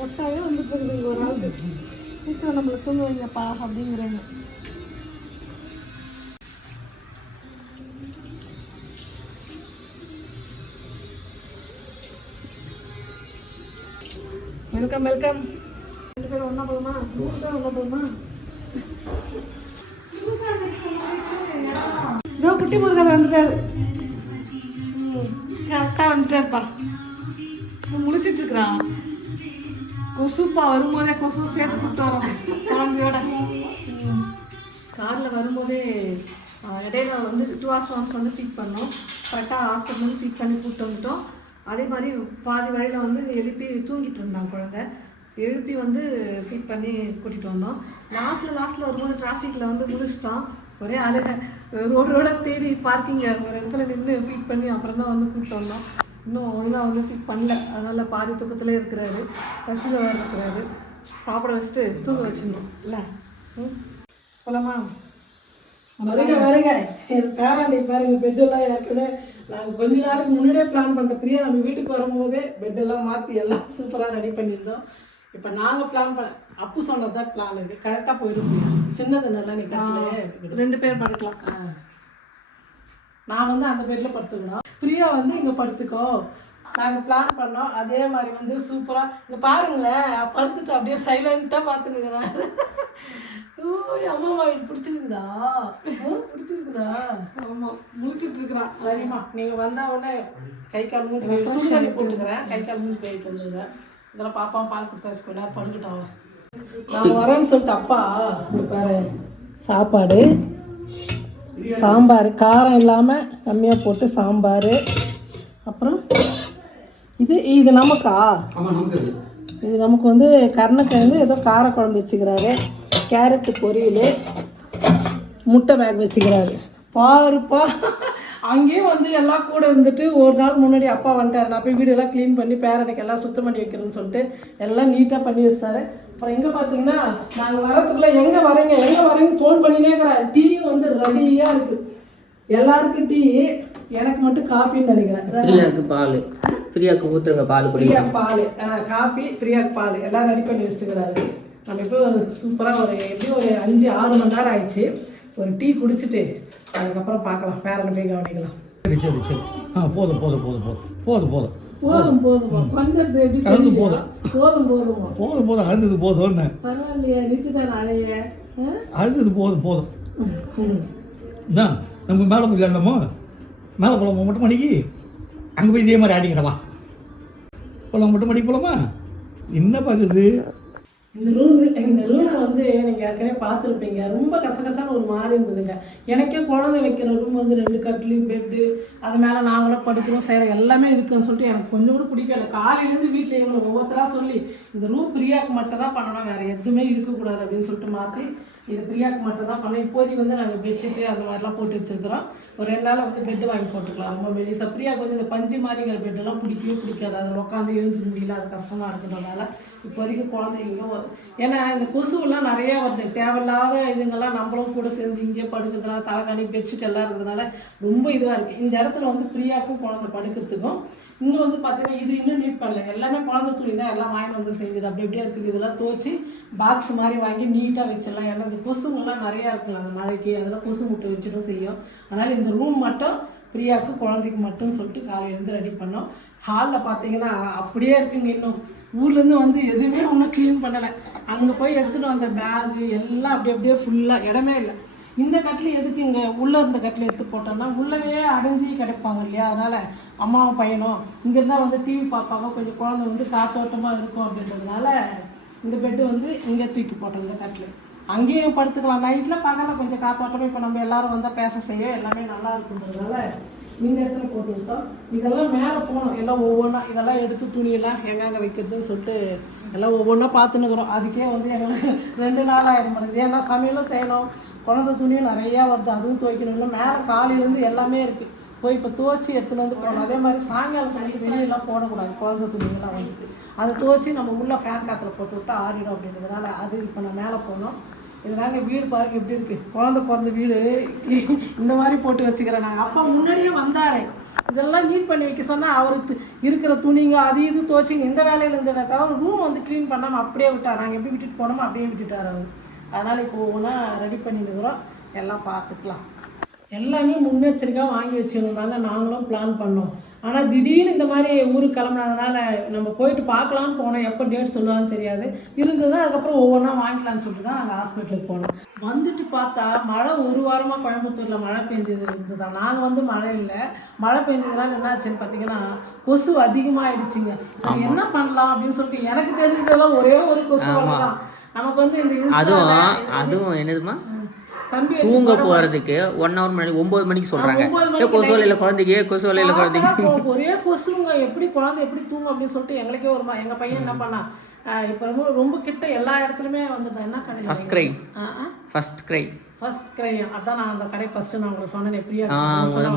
கொட்டாவே வந்துட்டு இருக்குது ஒரு ஆளுக்கு. சீக்கிரம் நம்மளை தூங்க வைங்கப்பா அப்படிங்கிறாங்க. Welcome welcome. 2 பேரும் ஒன்றா போதுமா? 3 பேரும் ஒன்றா போதுமா? இதோ குட்டி முருகர் வந்துட்டாரு. கரெக்டாக வந்துட்டாருப்பா. முழிச்சிட்டு இருக்கிறான். கொசுப்பா வரும்போதே கொசு சேர்த்து கூப்பிட்டு வரோம் குழந்தையோட. காரில் வரும்போதே இடையில வந்து 2 hours once வந்து ஃபீட் பண்ணோம். கரெக்டாக ஹாஸ்பிட்டல் வந்து ஃபீட் பண்ணி கூப்பிட்டு வந்துட்டோம். அதே மாதிரி பாதி வழியில் வந்து எழுப்பி தூங்கிட்டு இருந்தான் குழந்தை. எழுப்பி வந்து ஃபீட் பண்ணி கூட்டிகிட்டு வந்தோம். லாஸ்ட்டில் வரும்போது டிராஃபிக்கில் வந்து முடிச்சிட்டோம். ஒரே அழுகை. ரோடோட தேடி பார்க்கிங்க ஒரு இடத்துல நின்று ஃபீட் பண்ணி அப்புறம் தான் வந்து கூப்பிட்டு வந்தோம். இன்னும் ஒழுங்காக வந்து ஃபீட் பண்ணல. அதனால் பாதி தூக்கத்திலே இருக்கிறாரு. பசியில் வேறு இருக்கிறாரு. சாப்பிட வச்சுட்டு தூங்க வச்சிடணும் இல்லை? போலாமா? வருக வருக. என் பேராண்டி பாருங்க, பெட்டெல்லாம் ஏற்கனவே நாங்கள் கொஞ்ச நாளுக்கு முன்னாடியே பிளான் பண்ணுற பிரியா நம்ம வீட்டுக்கு வரும்போதே பெட்டெல்லாம் மாற்றி எல்லாம் சூப்பராக ரெடி பண்ணியிருந்தோம். இப்போ நாங்கள் பிளான் பண்ண அப்பு சொன்னது தான் பிளான். இது கரெக்டாக போயிருப்போம். சின்னது நல்லா நீ கட்டில் 2 பேர் படுக்கலாம். நான் வந்து அந்த பெட்டில் படுத்துக்கணும், பிரியா வந்து இங்கே படுத்துக்கோ. நாங்கள் பிளான் பண்ணோம். அதே மாதிரி வந்து சூப்பராக இங்கே பாருங்களேன், படுத்துட்டு அப்படியே சைலண்ட்டாக பார்த்துன்னுக்குறாரு. ஓய் அம்மாவா இது பிடிச்சிருக்குதா? பிடிச்சிருக்குதா? ஆமாம், முடிச்சிட்டு இருக்கிறான். சரிம்மா, நீங்கள் வந்தால் உடனே கை கால் மூஞ்சி சுடுதண்ணி போட்டுக்கிறேன். கை கால் மூஞ்சி கழிட்டு வந்துடுறேன். இதெல்லாம் பாப்பா பால் கொடுத்தாச்சு, கொஞ்ச நேரம் படுக்கிட்டோம். நான் வரேன்னு சொல்லிட்டு அப்பா பாரு சாப்பாடு சாம்பார் காரம் இல்லாமல் கம்மியாக போட்டு சாம்பார். அப்புறம் இது நமக்கா? இது நமக்கு வந்து கருணக்கிழங்கு ஏதோ காரக்குழம்பு வச்சுக்கிறாரு. கேரட்டு பொரியல், முட்டை வேக வச்சுக்கிறாரு. பாருப்பா, அங்கேயும் வந்து எல்லாம் கூட இருந்துட்டு ஒரு நாள் முன்னாடி அப்பா வந்துட்டார். நான் போய் வீடெல்லாம் க்ளீன் பண்ணி பேரனுக்கு எல்லாம் சுத்தம் பண்ணி வைக்கிறேன்னு சொல்லிட்டு எல்லாம் நீட்டாக பண்ணி வச்சிட்டாரு. அப்புறம் எங்கே பார்த்தீங்கன்னா நாங்கள் வரத்துக்குள்ளே எங்கே வரீங்கன்னு ஃபோன் பண்ணினே இருக்கிறேன். டீயும் வந்து ரெடியாக இருக்குது. எல்லாருக்கும் டீ, எனக்கு மட்டும் காஃபின்னு நினைக்கிறேன். பிரியாவுக்கு பால், பிரியாவுக்கு ஊற்றுங்க பால். பிரியா பால், காஃபி, பிரியாவுக்கு பால் எல்லாம் ரெடி பண்ணி வச்சுக்கிறாரு. நம்ம இப்போ ஒரு சூப்பராக எப்படியும் ஒரு 5-6 மணி நேரம் ஆயிடுச்சு. ஒரு டீ குடிச்சிட்டு அதுக்கப்புறம் பார்க்கலாம், பேரனை போய் கவனிக்கலாம். சரி சரி சரி. போதும் போதும் போதும் போதும் போதும் போதும் போதும் போதுமா கொஞ்சம் எப்படி கலந்து போதும் போதும் போதுமா போதும் போதும் அழுந்தது போதும்னு. பரவாயில்லையா, நிறுத்திட்டான் அழைய. அழுந்தது போதும் போதும். என்ன நம்ம மேலே போயிடலாமோ? மேலே போகலாமா? மொட்டை மணிக்கு அங்கே போய் இதே மாதிரி ஆடிக்கிறவா போகலாம். மொட்டை மணிக்கு போகலாமா? என்ன பார்க்குது? இந்த ரூமை வந்து நீங்கள் ஏற்கனவே பார்த்துருப்பீங்க. ரொம்ப கசகசான ஒரு மாதிரி இருந்ததுங்க. எனக்கே குழந்தை வைக்கிற ரூம் வந்து 2 கட்லு, பெட்டு, அது மேலே நாங்களும் படுக்கிறோம் செய்கிற எல்லாமே இருக்குன்னு சொல்லிட்டு எனக்கு கொஞ்சம் கூட பிடிக்கல. காலையிலேருந்து வீட்டில் இவங்களை ஒவ்வொருத்தராக சொல்லி இந்த ரூம் பிரியாவுக்கு மட்டும் தான் பண்ணணும், வேறு எதுவுமே இருக்கக்கூடாது அப்படின்னு சொல்லிட்டு மாற்றி இது பிரியாவுக்கு மட்டும் தான் பண்ணோம். இப்போதைக்கு வந்து நாங்கள் பெட்ஷீட்டு அந்த மாதிரிலாம் போட்டு வச்சுருக்கிறோம். ஒரு 2 நாள் வந்து பெட்டு வாங்கி போட்டுக்கலாம். ரொம்ப மெலிசா. பிரியாவுக்கு வந்து இந்த பஞ்சு மாதிரிங்கிற பெட்டெல்லாம் பிடிக்கவே பிடிக்காது. அதில் உட்காந்து எழுந்து முடியல, அது கஷ்டமாக இருக்கிறதுனால இப்போதைக்கு குழந்தைங்களும் ஏன்னா இந்த கொசுவெல்லாம் நிறையா வருது. தேவையில்லாத இதுங்கெல்லாம் நம்மளும் கூட சேர்ந்து இங்கே படுக்கிறதுனால தலைகாணி பெட்ஷீட் எல்லாம் இருக்கிறதுனால ரொம்ப இதுவாக இருக்குது. இந்த இடத்துல வந்து பிரியாவுக்கும் குழந்தை படுக்கிறதுக்கும் இன்னும் வந்து பார்த்தீங்கன்னா இது இன்னும் நீட் பண்ணல. எல்லாமே குழந்தை துணி தான் எல்லாம் வாங்கி வந்து செஞ்சது. அப்படி எப்படியே இருக்குது. இதெல்லாம் துவச்சி பாக்ஸ் மாதிரி வாங்கி நீட்டாக வச்சிடலாம். ஏன்னா இந்த கொசுங்கெல்லாம் நிறையா இருக்குல்ல அந்த மழைக்கு, அதெல்லாம் கொசு முட்டை வச்சுட்டும் செய்யும். அதனால் இந்த ரூம் மட்டும் பிரியாவுக்கு குழந்தைக்கு மட்டும் சொல்லிட்டு காலையிலேருந்து ரெடி பண்ணோம். ஹாலில் பார்த்தீங்கன்னா அப்படியே இருக்குங்க. இன்னும் ஊர்லேருந்து வந்து எதுவுமே ஒன்றும் க்ளீன் பண்ணலை. அங்கே போய் எடுத்துகிட்டு வந்த பேகு எல்லாம் அப்படியே ஃபுல்லாக இடமே இல்லை. இந்த கட்டில் எதுக்கு இங்கே உள்ளே இருந்த கட்டில் எடுத்து போட்டோம்னா உள்ளவே அடைஞ்சி கிடைப்பாங்க இல்லையா? அதனால் அம்மாவும் பையனும் இங்கே இருந்தால் வந்து டிவி பார்ப்பாங்க, கொஞ்சம் குழந்தை வந்து காத்தோட்டமாக இருக்கும் அப்படின்றதுனால இந்த பெட்டு வந்து இங்கே தூக்கி போட்டோம். இந்த கட்டில் அங்கேயும் படுத்துக்கலாம் நைட்டில், பகலில் கொஞ்சம் காத்தோட்டமாக. இப்போ நம்ம எல்லோரும் வந்தால் பேச செய்ய எல்லாமே நல்லா இருக்குன்றதுனால இந்த இடத்துல போட்டு விட்டோம். இதெல்லாம் மேலே போகணும். எல்லாம் ஒவ்வொன்றா இதெல்லாம் எடுத்து துணியெல்லாம் எங்கெங்கே வைக்கிறதுன்னு சொல்லிட்டு எல்லாம் ஒவ்வொன்றா பார்த்துன்னுக்குறோம். அதுக்கே வந்து எங்களுக்கு 2 நாள் ஆகிட மாட்டேங்குது. ஏன்னா சமையலும் செய்யணும், குழந்தை துணியும் நிறையா வருது, அதுவும் துவைக்கணும்னா மேலே காலையிலேருந்து எல்லாமே இருக்குது. போய் இப்போ துவச்சி எடுத்துகிட்டு வந்து போகணும். அதே மாதிரி சாயங்காலம் சொல்லிட்டு வெளியெல்லாம் போடக்கூடாது. குழந்தை துணிங்கெல்லாம் வந்துட்டு அதை துவச்சி நம்ம உள்ளே ஃபேன் காற்றுல போட்டு விட்டு ஆறிடும் அப்படின்றதுனால அது இப்போ நான் மேலே போனோம். இதனால வீடு பாருங்க எப்படி இருக்குது. குழந்தை பிறந்த வீடு இந்த மாதிரி போட்டு வச்சுக்கிறேன். நாங்கள் அப்பா முன்னாடியே வந்தார், இதெல்லாம் நீட் பண்ணி வைக்க சொன்னால் அவருக்கு இருக்கிற துணிங்க அது இது துவச்சிங்க இந்த வேலையில் இருந்ததை தவிர ரூம் வந்து க்ளீன் பண்ணாமல் அப்படியே விட்டார். நாங்கள் எப்படி விட்டுட்டு போனோமோ அப்படியே விட்டுட்டார் அவர். அதனால் இப்போ ஒவ்வொன்றா ரெடி பண்ணிட்டுக்கிறோம், எல்லாம் பார்த்துக்கலாம். எல்லாமே முன்னெச்சரிக்கையாக வாங்கி வச்சுக்கணுங்க, நாங்களும் பிளான் பண்ணோம். ஆனால் திடீர்னு இந்த மாதிரி ஊருக்கு கிளம்புனதுனால நம்ம போயிட்டு பார்க்கலான்னு போனோம். எப்போ டேட் சொல்லுவான்னு தெரியாது. இருந்தது அதுக்கப்புறம் ஒவ்வொன்றா வாங்கிக்கலான்னு சொல்லிட்டு தான் நாங்கள் ஹாஸ்பிட்டலுக்கு போனோம். வந்துட்டு பார்த்தா மழை ஒரு வாரமாக கோயம்புத்தூரில் மழை பெஞ்சது இருந்துதான். நாங்கள் வந்து மழை இல்லை, மழை பெஞ்சதுனால என்ன ஆச்சுன்னு பார்த்தீங்கன்னா கொசு அதிகமாகிடுச்சிங்க. சரி என்ன பண்ணலாம் அப்படின்னு சொல்லிட்டு எனக்கு தெரிஞ்சதெல்லாம் ஒரே ஒரு கொசு தான். நமக்கு வந்து இந்த அதுவும் என்னதுமா தூங்க போறதுக்கு 1 hour முன்னாடி 9 மணிக்கு சொல்றாங்க. கொசு வலையில குழந்தைக்கு ஒரே கொசுங்க, எப்படி குழந்தை எப்படி தூங்கும் அப்படின்னு சொல்லிட்டு எங்களுக்கே ஒரு எங்க பையன் என்ன பண்ணா, இப்போ ரொம்ப கிட்ட எல்லா இடத்துலயுமே வந்துட்டேன். என்ன கடை? ஃபர்ஸ்ட் கிரை. அதான் நான் அந்த கடை ஃபர்ஸ்ட் நான் உங்களுக்கு சொன்னேன் பிரியா.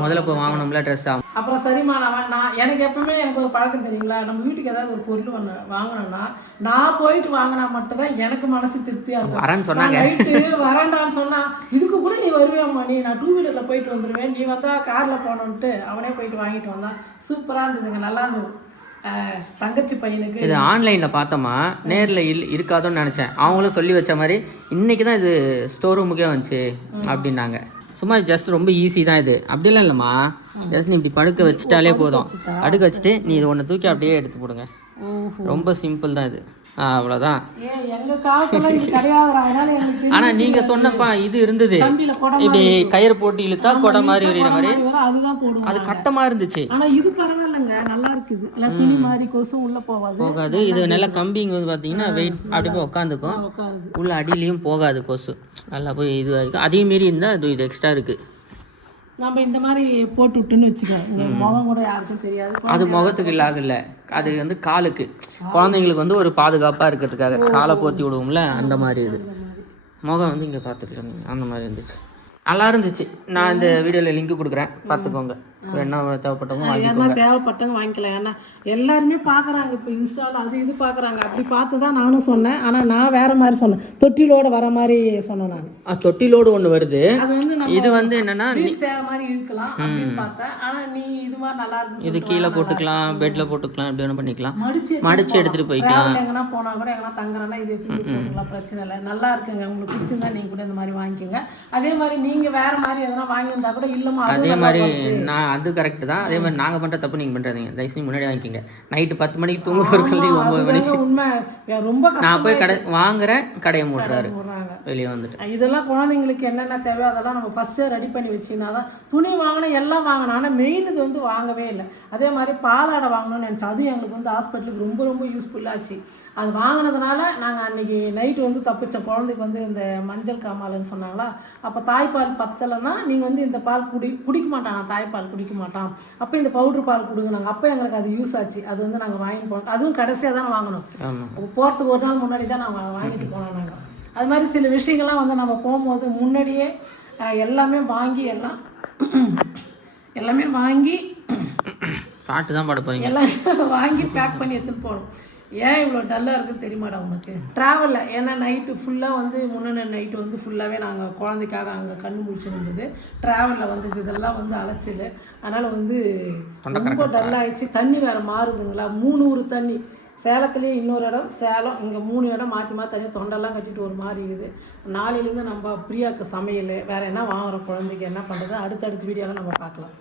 முதல்ல போய் வாங்கணும்ல ட்ரெஸ். அப்புறம் சரிம்மா நான் எனக்கு எப்பவுமே எனக்கு ஒரு பழக்கம் தெரியுங்களா, நம்ம வீட்டுக்கு ஏதாவது ஒரு பொருள் வாங்கினோம்னா நான் போயிட்டு வாங்கினா மட்டும்தான் எனக்கு மனசு திருப்தியா இருக்கும். நைட்டு வரேன்டான்னு சொன்னா இதுக்கு கூட நீ வருவேம்மா, நான் 2 வீலர்ல போயிட்டு வந்துடுவேன், நீ வந்தா கார்ல போனோன்ட்டு அவனே போயிட்டு வாங்கிட்டு வந்தான். சூப்பரா இருந்ததுங்க, நல்லா இருந்தது. தங்கச்சி பையனுக்கு இது ஆன்லைனில் பார்த்தோமா, நேரில் இருக்காதோன்னு நினச்சேன். அவங்களும் சொல்லி வச்ச மாதிரி இன்னைக்கு தான் இது ஸ்டோர் ரூமுக்கே வந்துச்சு அப்படின்னாங்க. சும்மா ஜஸ்ட் ரொம்ப ஈஸி தான் இது, அப்படிலாம் இல்லைம்மா. ஜஸ்ட் நீ இப்படி படுக்க வச்சுட்டாலே போதும். படுக்க வச்சுட்டு நீ இது ஒன்று தூக்கி அப்படியே எடுத்து போடுங்க. ரொம்ப சிம்பிள் தான் இது, அவ்வளோதான். ஆனா நீங்க சொன்னப்பா இது இருந்தது, இப்படி கயிறு போட்டு இழுத்தா கொடை மாதிரி வரைகிற மாதிரி அது கட்டமா இருந்துச்சு. ஆனா இது பரவாயில்லைங்க, நல்லா இருக்குது. துணி மாதிரி கொசு உள்ள போகாது. இது நல்லா கம்பிங்க பாத்தீங்கன்னா வெயிட் அப்படியே உட்காந்துக்கும், உள்ள அடியிலையும் போகாது கொசு. நல்லா போய் இது ஆகிக்கும். அதே மாரி இருந்தா இது எக்ஸ்ட்ரா இருக்கு. நம்ம இந்த மாதிரி போட்டு விட்டுன்னு வச்சுக்கோங்க, முகம் கூட யாருக்கும் தெரியாது. அது முகத்துக்கு இல்லை, அது வந்து காலுக்கு, குழந்தைங்களுக்கு வந்து ஒரு பாதுகாப்பாக இருக்கிறதுக்காக காலை போத்தி விடுவோம்ல, அந்த மாதிரி இது. முகம் வந்து இங்கே பார்த்துக்கலாம் நீங்கள், அந்த மாதிரி இருந்துச்சு, நல்லா இருந்துச்சு. நான் இந்த வீடியோவில் லிங்க் கொடுக்குறேன், பார்த்துக்கோங்க. என்ன தேவைப்பட்டவங்க வாங்கிக்கலாம். ஏன்னா எல்லாருமே பார்க்குறாங்க இப்போ இன்ஸ்டாவில் அது இது பார்க்குறாங்க. அப்படி பார்த்து தான் நானும் சொன்னேன். ஆனால் நான் வேற மாதிரி சொன்னேன், தொட்டிலோடு வர மாதிரி சொன்னேன் நான். தொட்டிலோடு ஒன்று வருது, அது வந்து இது வந்து என்னன்னா சேர மாதிரி இருக்கலாம் அப்படின்னு பார்த்தேன். ஆனால் நீ இது மாதிரி நல்லா இருக்கு, இது கீழே போட்டுக்கலாம், பெட்ல போட்டுக்கலாம், எப்படி வேணும் பண்ணிக்கலாம், மடிச்சு எடுத்துட்டு போய்க்கலாம். எங்கன்னா போனால் கூட எங்கன்னா தங்குறேன்னா இது எடுத்துட்டு போட்டுக்கலாம், பிரச்சனை இல்லை. நல்லா இருக்குங்க, உங்களுக்கு பிடிச்சிருந்தா நீங்கள் கூட இந்த மாதிரி வாங்கிக்கோங்க. அதே மாதிரி நீங்கள் வேற மாதிரி எதனா வாங்கியிருந்தா கூட இல்லைமா, அதே மாதிரி நான் அது கரெக்ட் தான். அதே மாதிரி நாங்கள் பண்ணுற தப்பு நீங்கள் பண்ணுறீங்க, தயவுசெய்து முன்னாடி வாங்கிக்கோங்க. நைட்டு 10 மணிக்கு தூங்க போகிறீங்க, 9 மணிக்கு உண்மை. ரொம்ப நான் போய் கடை வாங்குறேன், கடையை மூடுறாரு வெளியே வந்துட்டு. இதெல்லாம் குழந்தைங்களுக்கு என்னென்ன தேவையோ அதெல்லாம் நம்ம ஃபஸ்ட்டே ரெடி பண்ணி வச்சிங்கன்னா தான். துணி வாங்கினோம், எல்லாம் வாங்கினோம், ஆனால் மெயின் இது வந்து வாங்கவே இல்லை. அதே மாதிரி பாலாடை வாங்கணும்னு நினச்சோம், அதுவும் எங்களுக்கு வந்து ஹாஸ்பிட்டலுக்கு ரொம்ப ரொம்ப யூஸ்ஃபுல்லாச்சு. அது வாங்கினதுனால நாங்கள் அன்றைக்கி நைட்டு வந்து தப்பிச்சோம். குழந்தைக்கு வந்து இந்த மஞ்சள் காமாலைன்னு சொன்னாங்களா, அப்போ தாய்ப்பால் பத்தலைன்னா நீங்கள் வந்து இந்த பால் குடிக்க மாட்டான், தாய்ப்பால் குடிக்க மாட்டான், அப்போ இந்த பவுட்ரு பால் கொடுங்க. அப்போ எங்களுக்கு அது யூஸ் ஆச்சு. அது வந்து நாங்கள் வாங்கி போனோம், அதுவும் கடைசியாக தான் வாங்கணும். போகிறதுக்கு ஒரு நாள் முன்னாடி தான் நாங்கள் வாங்கிட்டு போனோம். நாங்கள் அது மாதிரி சில விஷயங்கள்லாம் வந்து நம்ம போகும்போது முன்னாடியே எல்லாமே வாங்கி பாட்டு தான் பாட போகிறீங்க, எல்லாம் வாங்கி பேக் பண்ணி எடுத்துகிட்டு போகணும். ஏன் இவ்வளோ டல்லாக இருக்குது தெரியுமாடா உனக்கு? ட்ராவலில் ஏன்னா நைட்டு ஃபுல்லாக வந்து முன்ன நைட்டு வந்து ஃபுல்லாகவே நாங்கள் குழந்தைக்காக அங்கே கண்ணு முடிச்சுருந்தது. ட்ராவலில் வந்தது இதெல்லாம் வந்து அலைச்சல், அதனால் வந்து ரொம்ப டல்லாகிடுச்சு. தண்ணி வேறு மாறுதுங்களா, 3 ஊர் தண்ணி. சேலத்துலேயே இன்னொரு இடம், சேலம், இங்கே 3 இடம் மாற்றி தண்ணி தொண்டெல்லாம் கட்டிட்டு ஒரு மாதிரி இருக்குது. நாளையிலேருந்து நம்ம பிரியாவுக்கு சமையல் வேறு என்ன வாங்குகிறோம், குழந்தைக்கு என்ன பண்ணுறது, அடுத்தடுத்த வீடியோவில் நம்ம பார்க்கலாம்.